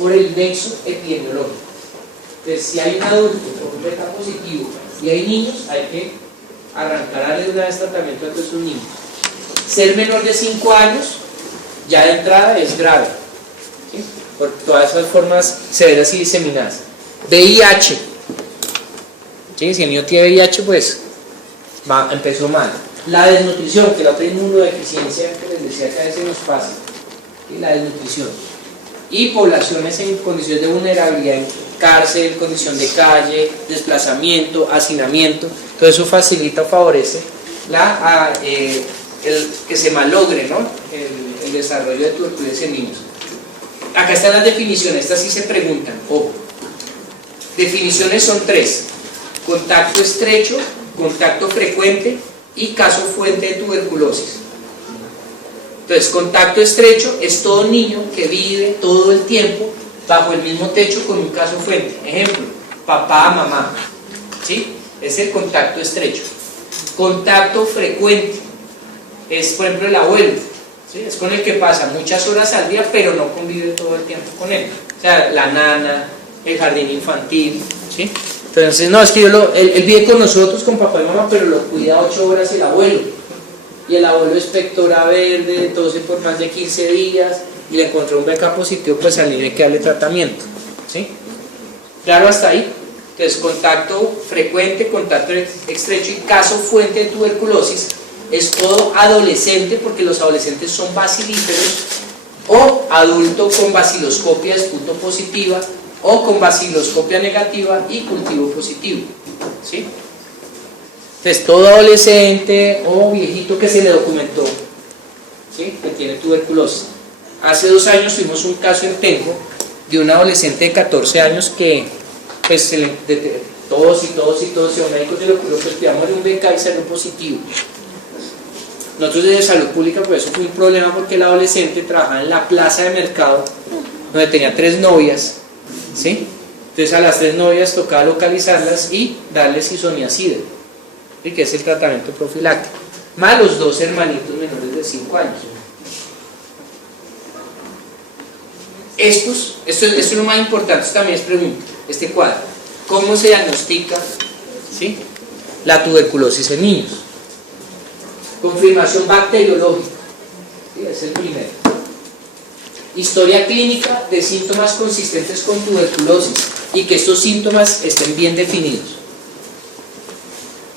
por el nexo epidemiológico. Entonces, si hay un adulto con un beta positivo y hay niños, hay que arrancar a darle una vez tratamiento a todos esos niños. Ser menor de 5 años, ya de entrada es grave, ¿sí? Por todas esas formas severas y diseminadas. VIH, ¿sí? Si el niño tiene VIH, pues empezó mal. La desnutrición, que la otra inmunodeficiencia que les decía que a veces nos pasa, ¿sí? La desnutrición. Y poblaciones en condiciones de vulnerabilidad, en cárcel, condición de calle, desplazamiento, hacinamiento, todo eso facilita o favorece el que se malogre, ¿no? el desarrollo de tuberculosis en niños. Acá están las definiciones, estas sí se preguntan. Ojo. Definiciones son 3: contacto estrecho, contacto frecuente y caso fuente de tuberculosis. Entonces, contacto estrecho es todo niño que vive todo el tiempo bajo el mismo techo con un caso fuente. Ejemplo, papá, mamá, ¿sí? Es el contacto estrecho. Contacto frecuente es, por ejemplo, el abuelo, ¿sí? Es con el que pasa muchas horas al día, pero no convive todo el tiempo con él. O sea, la nana, el jardín infantil, ¿sí? Entonces, no, es que él vive con nosotros, con papá y mamá, pero lo cuida 8 horas el abuelo. Y el abuelo es pectora verde, tose por más de 15 días, y le encontró un BK positivo, pues al niño hay que darle tratamiento, ¿sí? ¿Claro hasta ahí? Entonces, contacto frecuente, contacto estrecho y caso fuente de tuberculosis es todo adolescente, porque los adolescentes son bacilíferos, o adulto con baciloscopia esputo positiva, o con baciloscopia negativa y cultivo positivo, ¿sí? Entonces, todo adolescente o viejito que se le documentó, ¿sí? Que tiene tuberculosis. Hace 2 años tuvimos un caso en Tenjo de un adolescente de 14 años que, pues, todos, y a un médico se le ocurrió, pues, pidamos un BK y salió positivo. Nosotros desde Salud Pública, pues, eso fue un problema porque el adolescente trabajaba en la plaza de mercado, donde tenía 3 novias, ¿sí? Entonces, a las 3 novias tocaba localizarlas y darles isoniazida, ¿sí? Que es el tratamiento profiláctico, más los 2 hermanitos menores de 5 años. Esto es lo más importante, esto también es pregunta, este cuadro. ¿Cómo se diagnostica, ¿sí? La tuberculosis en niños? Confirmación bacteriológica, ¿sí? Es el primero. Historia clínica de síntomas consistentes con tuberculosis y que estos síntomas estén bien definidos.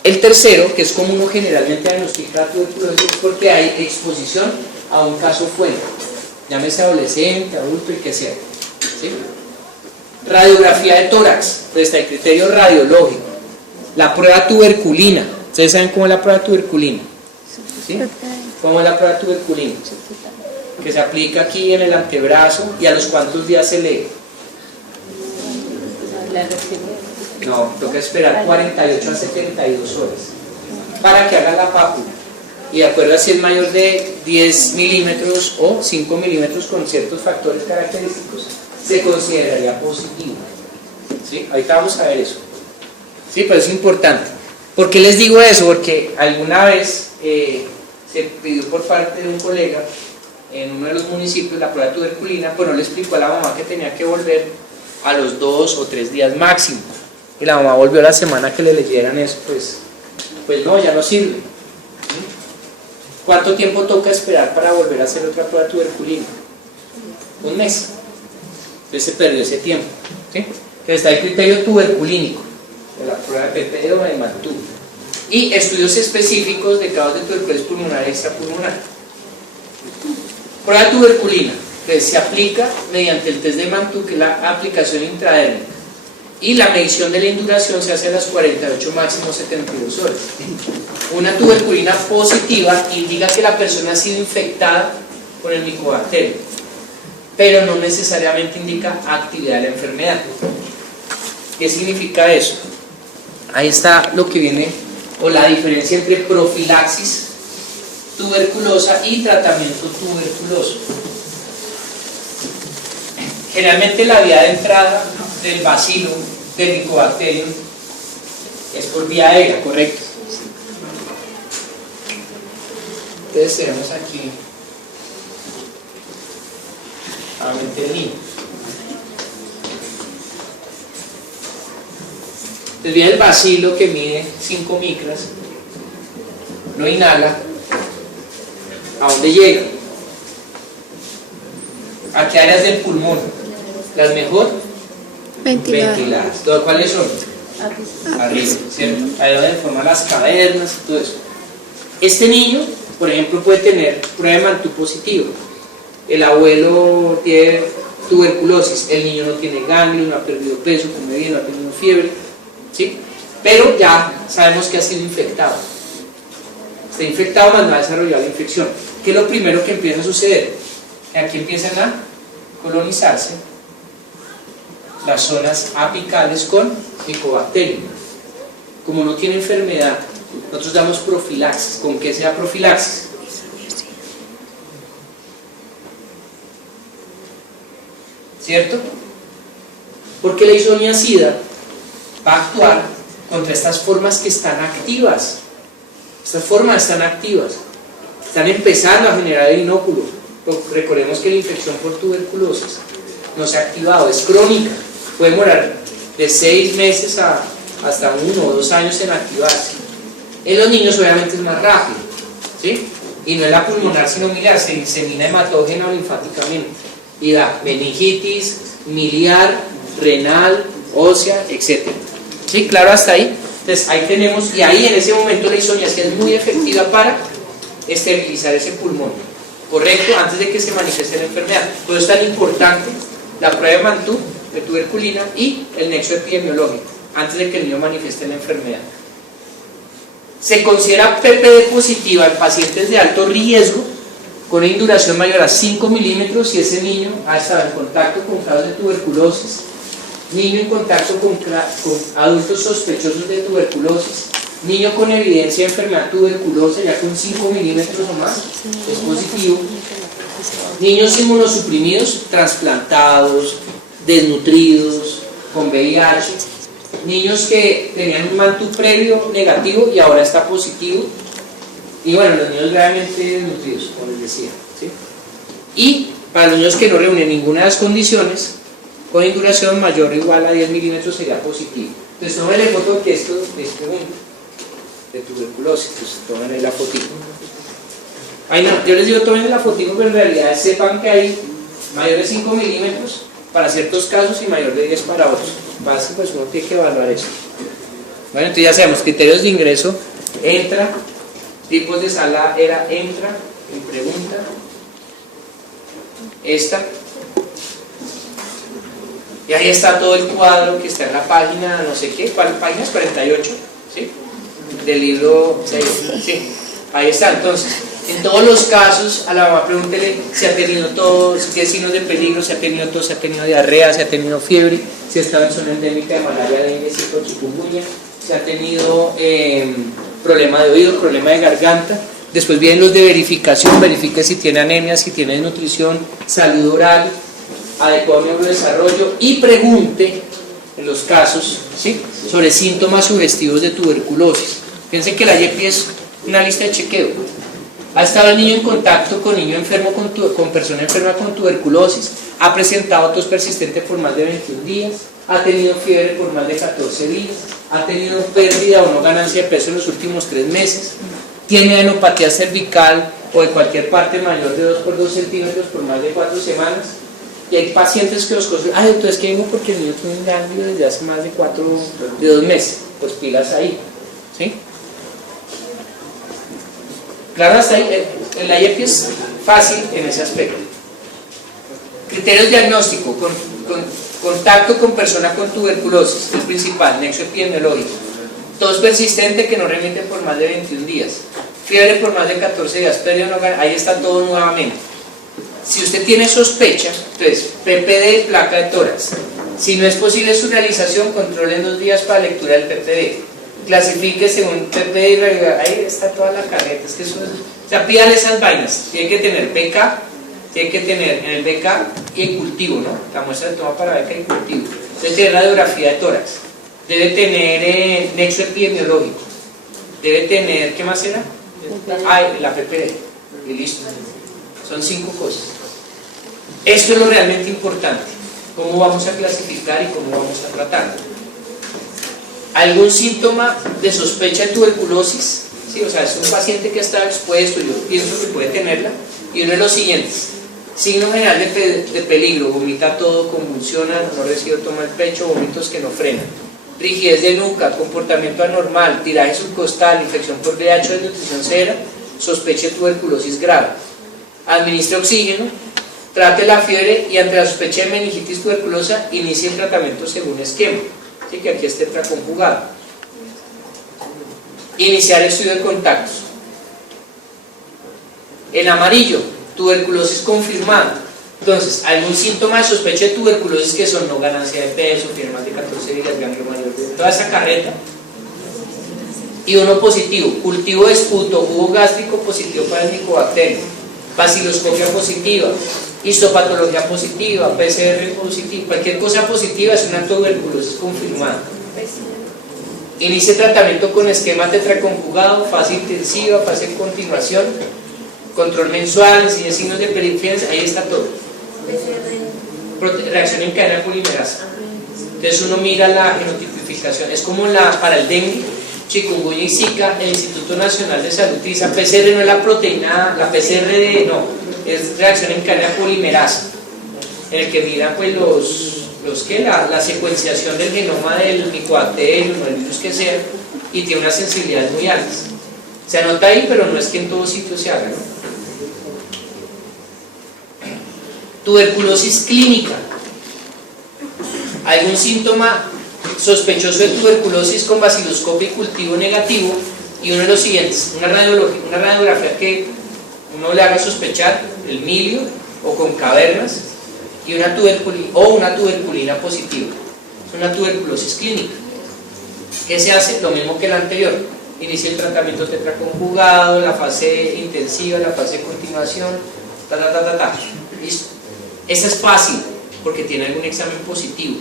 El tercero, que es como uno generalmente diagnostica tuberculosis, es porque hay exposición a un caso fuente, llámese adolescente, adulto, el que sea, ¿sí? Radiografía de tórax, pues está el criterio radiológico. La prueba tuberculina, ¿ustedes saben cómo es la prueba tuberculina? ¿Sí? ¿Cómo es la prueba tuberculina? Que se aplica aquí en el antebrazo y a los cuantos días se lee. No, toca esperar 48 a 72 horas para que haga la pápula. Y de acuerdo a si es mayor de 10 milímetros o 5 milímetros con ciertos factores característicos, se consideraría positivo, ¿sí? Ahorita vamos a ver eso, ¿sí? Pero es importante. ¿Por qué les digo eso? Porque alguna vez se pidió por parte de un colega en uno de los municipios la prueba de tuberculina, pues no le explicó a la mamá que tenía que volver a los 2 o 3 días máximo. Y la mamá volvió la semana que le leyeran eso, pues no, ya no sirve. ¿Cuánto tiempo toca esperar para volver a hacer otra prueba tuberculina? 1 mes. Entonces se perdió ese tiempo, ¿sí? Entonces está el criterio tuberculínico de la prueba de PPD o de Mantoux y estudios específicos de casos de tuberculosis pulmonar y extrapulmonar. Prueba tuberculina, que se aplica mediante el test de Mantoux, que es la aplicación intradérmica, y la medición de la induración se hace a las 48 máximo 72 horas. Una tuberculina positiva indica que la persona ha sido infectada con el micobacterio, pero no necesariamente indica actividad de la enfermedad. ¿Qué significa eso? Ahí está lo que viene, o la diferencia entre profilaxis tuberculosa y tratamiento tuberculoso. Generalmente la vía de entrada del bacilo, del micobacterium, es por vía aérea, ¿correcto? Entonces tenemos aquí nuevamente el niño. Entonces viene el bacilo que mide 5 micras, lo inhala, ¿a dónde llega? ¿A qué áreas del pulmón? Las mejor ventiladas. ¿Cuáles son? Arriba, ¿cierto? Ahí donde forman las cavernas y todo eso. Este niño, por ejemplo, puede tener prueba de Mantoux positivo. El abuelo tiene tuberculosis, el niño no tiene ganglio, no ha perdido peso, come bien, no ha tenido fiebre, ¿sí? Pero ya sabemos que ha sido infectado. Está infectado, más no ha desarrollado la infección. ¿Qué es lo primero que empieza a suceder? Aquí empiezan a colonizarse las zonas apicales con micobacterium. Como no tiene enfermedad, nosotros damos profilaxis. ¿Con qué se da profilaxis? ¿Cierto? Porque la isoniazida va a actuar contra estas formas que están activas. Estas formas están activas. Están empezando a generar el inóculo. Recordemos que la infección por tuberculosis no se ha activado, es crónica. Puede demorar de 6 meses hasta 1 o 2 años en activarse. En los niños obviamente es más rápido, ¿sí? Y no es la pulmonar sino miliar, se disemina hematógena o linfáticamente y da meningitis, miliar, renal, ósea, etc. ¿Sí? Claro hasta ahí. Entonces ahí tenemos, y ahí en ese momento la isoniazida es muy efectiva para esterilizar ese pulmón, correcto, antes de que se manifieste la enfermedad. Por eso es tan importante la prueba de Mantoux, de tuberculina, y el nexo epidemiológico antes de que el niño manifieste la enfermedad. Se considera PPD positiva en pacientes de alto riesgo con una induración mayor a 5 milímetros si ese niño ha estado en contacto con casos de tuberculosis, niño en contacto con adultos sospechosos de tuberculosis, niño con evidencia de enfermedad tuberculosa ya con 5 milímetros o más, es positivo, niños inmunosuprimidos, trasplantados, desnutridos, con VIH, niños que tenían un Mantoux previo negativo y ahora está positivo, y bueno, los niños gravemente desnutridos, como les decía, ¿sí? Y para los niños que no reúnen ninguna de las condiciones, con induración mayor o igual a 10 milímetros sería positivo. Entonces tomen la foto que esto es de tuberculosis, entonces tomen ahí la fotito. Ay, no, yo les digo tomen la fotito, pero en realidad sepan que hay mayor de 5 milímetros para ciertos casos y mayor de 10 para otros. Básico, pues uno tiene que evaluar eso. Bueno, entonces ya sabemos, criterios de ingreso, entra, tipos de sala era entra, en pregunta, esta, y ahí está todo el cuadro que está en la página, no sé qué, ¿cuál página es? 48, ¿sí? Del libro 6, sí, ahí está. Entonces, en todos los casos, a la mamá pregúntele si ha tenido tos, qué signos de peligro, si ha tenido tos, si ha tenido diarrea, si ha tenido fiebre, si ha estado en zona endémica de malaria, dengue, zika, chikungunya, si ha tenido problema de oído, problema de garganta. Después vienen los de verificación, verifique si tiene anemia, si tiene desnutrición, salud oral, adecuado neurodesarrollo, y pregunte en los casos, ¿sí?, sobre síntomas sugestivos de tuberculosis. Fíjense que la YEPI es una lista de chequeo. Ha estado el niño en contacto con niño enfermo con persona enferma con tuberculosis, ha presentado tos persistente por más de 21 días, ha tenido fiebre por más de 14 días, ha tenido pérdida o no ganancia de peso en los últimos 3 meses, tiene adenopatía cervical o de cualquier parte mayor de 2 por 2 centímetros por más de 4 semanas, y hay pacientes que los cosas, entonces que vengo porque el niño tiene un ganglio desde hace más de 2 meses, pues pilas ahí, ¿sí? Claro, hasta ahí, la IEPI es fácil en ese aspecto. Criterios diagnósticos, contacto con persona con tuberculosis, el principal, nexo epidemiológico, tos persistente que no remite por más de 21 días, fiebre por más de 14 días, pérdida no, ahí está todo nuevamente. Si usted tiene sospecha, entonces, PPD, placa de tórax. Si no es posible su realización, controle en 2 días para lectura del PPD. Clasifique según PPD, ahí está toda la carreta, es que eso es, o sea, pídale esas vainas, tiene que tener BK, tiene que tener en el BK y el cultivo, ¿no? La muestra de toma para BK y cultivo. Debe tener radiografía de tórax, debe tener nexo epidemiológico, debe tener, ¿qué más era? La PPD, y listo. Son 5 cosas. Esto es lo realmente importante, cómo vamos a clasificar y cómo vamos a tratar. ¿Algún síntoma de sospecha de tuberculosis? Sí, o sea, es un paciente que está expuesto, yo pienso que puede tenerla, y uno de los siguientes: signo general de peligro, vomita todo, convulsiona, no recibe, toma el pecho, vómitos que no frenan, rigidez de nuca, comportamiento anormal, tiraje subcostal, infección por VIH o desnutrición severa, sospecha de tuberculosis grave. Administre oxígeno, trate la fiebre y ante la sospecha de meningitis tuberculosa inicie el tratamiento según esquema. Así que aquí está tetraconjugado. Iniciar estudio de contactos. En amarillo, tuberculosis confirmada. Entonces, algún síntoma de sospecha de tuberculosis que son no ganancia de peso, fiebre más de 14 días, ganglio mayor, toda esa carreta. Y uno positivo, cultivo de esputo, jugo gástrico positivo para el micobacterio, baciloscopia positiva, histopatología positiva, PCR positivo, cualquier cosa positiva es una tuberculosis confirmada. Inicie tratamiento con esquema tetraconjugado, fase intensiva, fase de continuación, control mensual, enseña signos de periferia, ahí está todo. Reacción en cadena polimerasa. Entonces uno mira la genotipificación, es como para el dengue, chikungunya y zika. El Instituto Nacional de Salud utiliza PCR, no es la proteína, la PCR no, es reacción en cadena polimerasa, en el que mira pues la secuenciación del genoma del micobacterio, no del virus que sea, y tiene unas sensibilidades muy altas. Se anota ahí, pero no es que en todos sitios se haga, ¿no? Tuberculosis clínica. ¿Algún síntoma sospechoso de tuberculosis con baciloscopio y cultivo negativo? Y uno de los siguientes: una radiografía que uno le haga sospechar el milio o con cavernas, y una tuberculina positiva. Es una tuberculosis clínica. ¿Qué se hace? Lo mismo que el anterior. Inicia el tratamiento tetraconjugado, la fase intensiva, la fase de continuación, ¿Listo? Esa es fácil porque tiene algún examen positivo.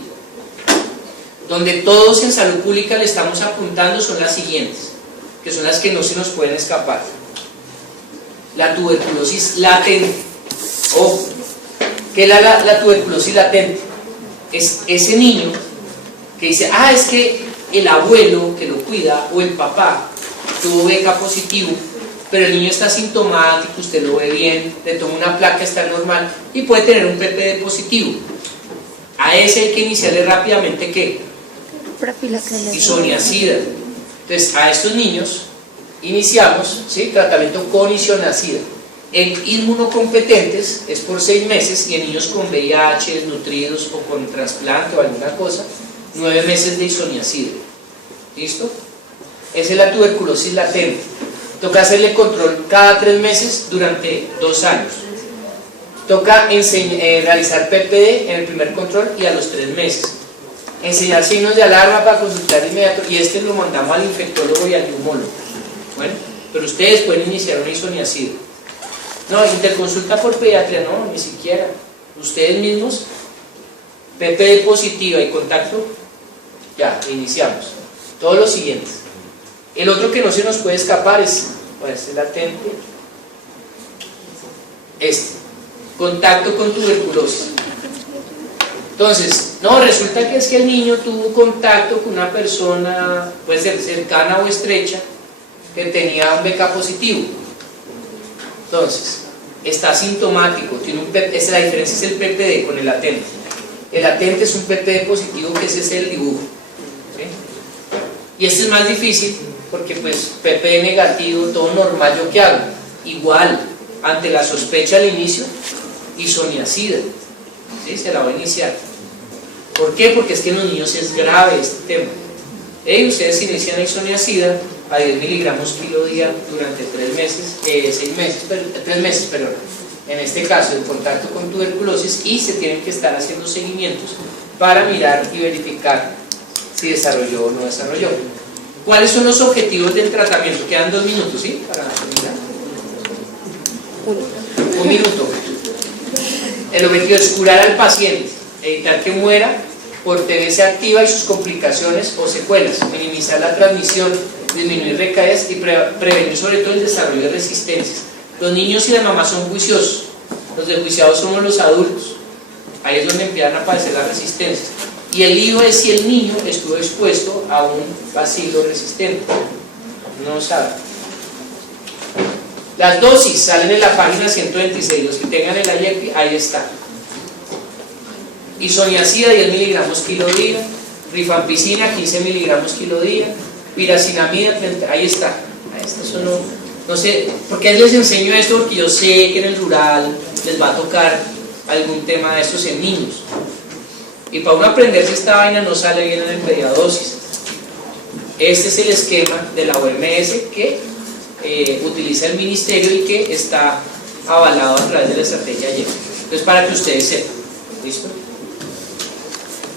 Donde todos en salud pública le estamos apuntando son las siguientes, que son las que no se nos pueden escapar. La tuberculosis latente. Ojo, ¿qué es la tuberculosis latente? Es ese niño que dice: es que el abuelo que lo cuida o el papá tuvo beca positivo, pero el niño está asintomático, usted lo ve bien, le toma una placa, está normal y puede tener un PPD positivo. A ese hay que iniciarle rápidamente ¿qué? Isoniazida. Entonces a estos niños iniciamos, ¿sí?, tratamiento con isoniazida. En inmunocompetentes es por 6 meses, y en niños con VIH, desnutridos o con trasplante o alguna cosa, 9 meses de isoniazida. ¿Listo? Esa es la tuberculosis latente. Toca hacerle control cada 3 meses durante 2 años. Toca realizar PPD en el primer control y a los 3 meses. Enseñar signos de alarma para consultar inmediato, y este lo mandamos al infectólogo y al neumólogo. Bueno, pero ustedes pueden iniciar una isoniazida. No, interconsulta por pediatría, no, ni siquiera. Ustedes mismos, PPD positiva y contacto, ya, iniciamos. Todos los siguientes. El otro que no se nos puede escapar es, latente, contacto con tuberculosis. Entonces, no, resulta que es que el niño tuvo contacto con una persona, puede ser cercana o estrecha, que tenía un BK positivo. Entonces, está asintomático, la diferencia es el PPD con el latente. El latente es un PPD positivo, que ese es el dibujo, ¿sí? Y este es más difícil porque pues PPD negativo, todo normal, ¿yo qué hago? Igual, ante la sospecha al inicio, isoniazida, ¿sí? Se la voy a iniciar. ¿Por qué? Porque es que en los niños es grave este tema. Ustedes inician la isoniazida a 10 miligramos kilo día durante 3 meses, perdón. En este caso, el contacto con tuberculosis, y se tienen que estar haciendo seguimientos para mirar y verificar si desarrolló o no desarrolló. ¿Cuáles son los objetivos del tratamiento? Quedan 2 minutos, ¿sí? Para terminar. 1 minuto. El objetivo es curar al paciente, evitar que muera por TBC activa y sus complicaciones o secuelas, minimizar la transmisión, disminuir recaídas y prevenir sobre todo el desarrollo de resistencias. Los niños y las mamás son juiciosos, los desjuiciados somos los adultos. Ahí es donde empiezan a aparecer las resistencias. Y el lío es si el niño estuvo expuesto a un bacilo resistente. No sabe. Las dosis salen en la página 126. Los que tengan el AYEPI, ahí está. Isoniazida 10 miligramos kilo día, rifampicina 15 miligramos kilo día, piracinamida 30, ahí está. Eso no sé, porque les enseño esto porque yo sé que en el rural les va a tocar algún tema de estos en niños. Y para uno aprenderse esta vaina no sale bien en el pediadosis. Este es el esquema de la OMS que utiliza el ministerio y que está avalado a través de la estrategia AYEPI. Entonces, para que ustedes sepan, ¿listo?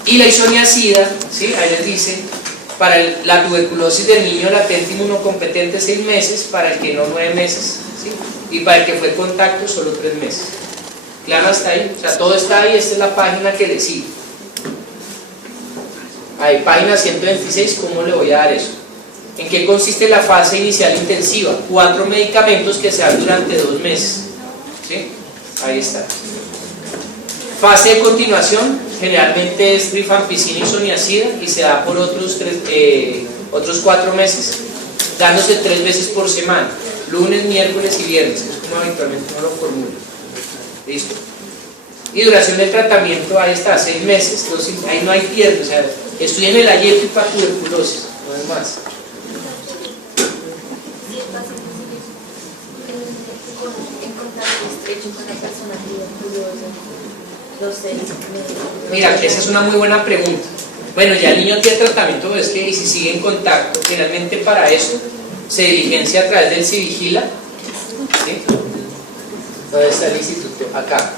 Y la isoniazida, ¿sí? Ahí les dice, para la tuberculosis del niño latente inmunocompetente 6 meses, para el que no 9 meses, ¿sí? Y para el que fue contacto solo 3 meses. ¿Claro hasta ahí? O sea, todo está ahí, esta es la página que le sigue. Ahí, página 126, ¿cómo le voy a dar eso? ¿En qué consiste la fase inicial intensiva? 4 medicamentos que se dan durante 2 meses. ¿Sí? Ahí está. Fase de continuación, generalmente es rifampicina y isoniazida y se da por otros 4 meses, dándose 3 veces por semana, lunes, miércoles y viernes, que es como habitualmente uno lo formula. ¿Listo? Y duración del tratamiento, ahí está, 6 meses, entonces ahí no hay pierde, o sea, estudien el AYEPI para tuberculosis, no es más. Mira, esa es una muy buena pregunta. Bueno, ya el niño tiene tratamiento, pero es que y si sigue en contacto, generalmente para eso se diligencia a través del CIVIGILA. ¿Sí? ¿Dónde está el instituto? Acá.